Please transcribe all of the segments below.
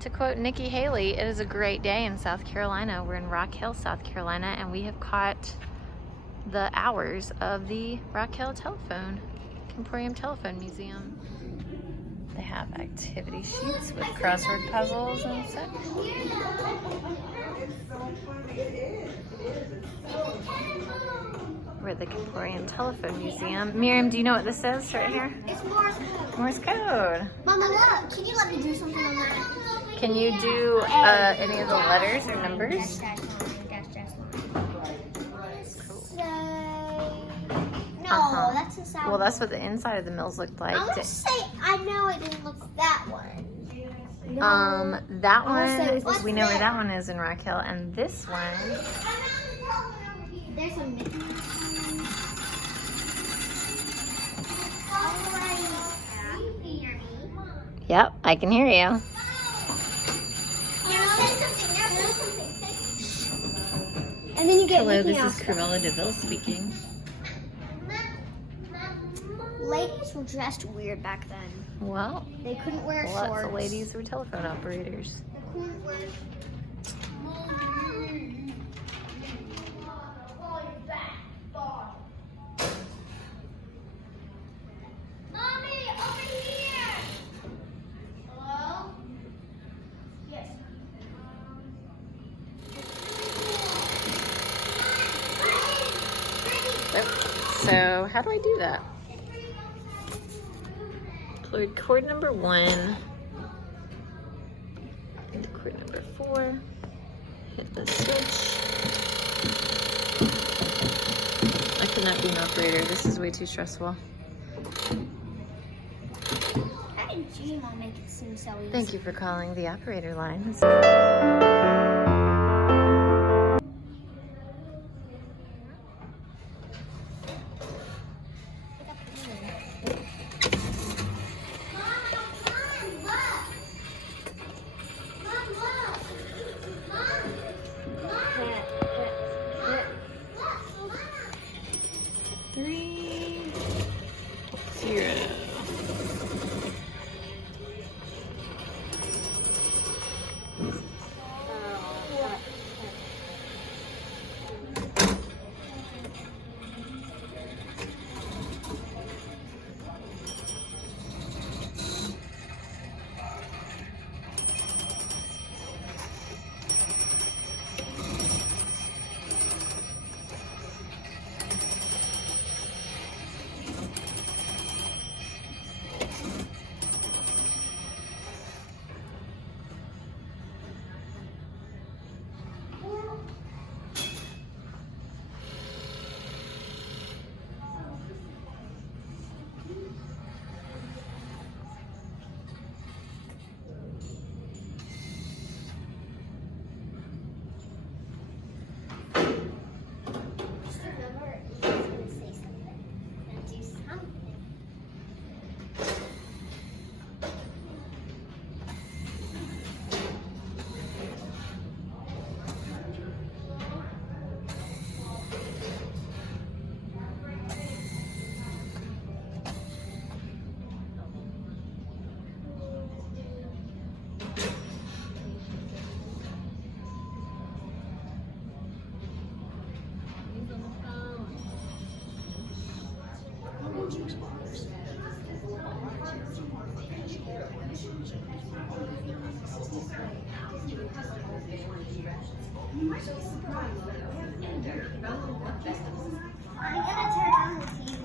To quote Nikki Haley, it is a great day in South Carolina. We're in Rock Hill, South Carolina, and we have caught the hours of the Rock Hill Comporium Telephone Museum. They have activity sheets with crossword puzzles and such. We're at the Comporium Telephone Museum. Miriam, do you know what this is right here? It's Morse code. Morse code. Mama, look. Can you let me do something on that? Can you do any of the letters or numbers? Dash, Cool. No, that's a sound. Well, that's what the inside of the mills looked like. I want to say, I know it didn't look that one. That one, what's we know where this? that one is in Rock Hill, and this one, There's a Mickey. yep, I can hear you. And then you get Hello, Mickey this Mouse. is Cruella DeVille speaking. Ladies were dressed weird back then. Well, They couldn't wear lots shorts. of ladies were telephone operators. They couldn't wear. Mommy, over here. Hello? Yes. So, how do I do that? Deployed cord number 1. Into cord number 4. Hit the switch. I could not be an operator. This is way too stressful. How did Gmail make it seem so easy? Thank you for calling the operator line.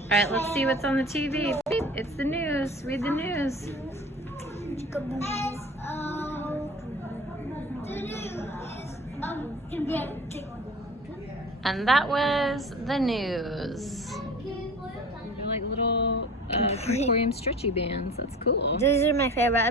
All right, let's see what's on the TV. Beep, it's the news. Read the news. And that was the news. They're like little Comporium stretchy bands. That's cool. These are my favorite.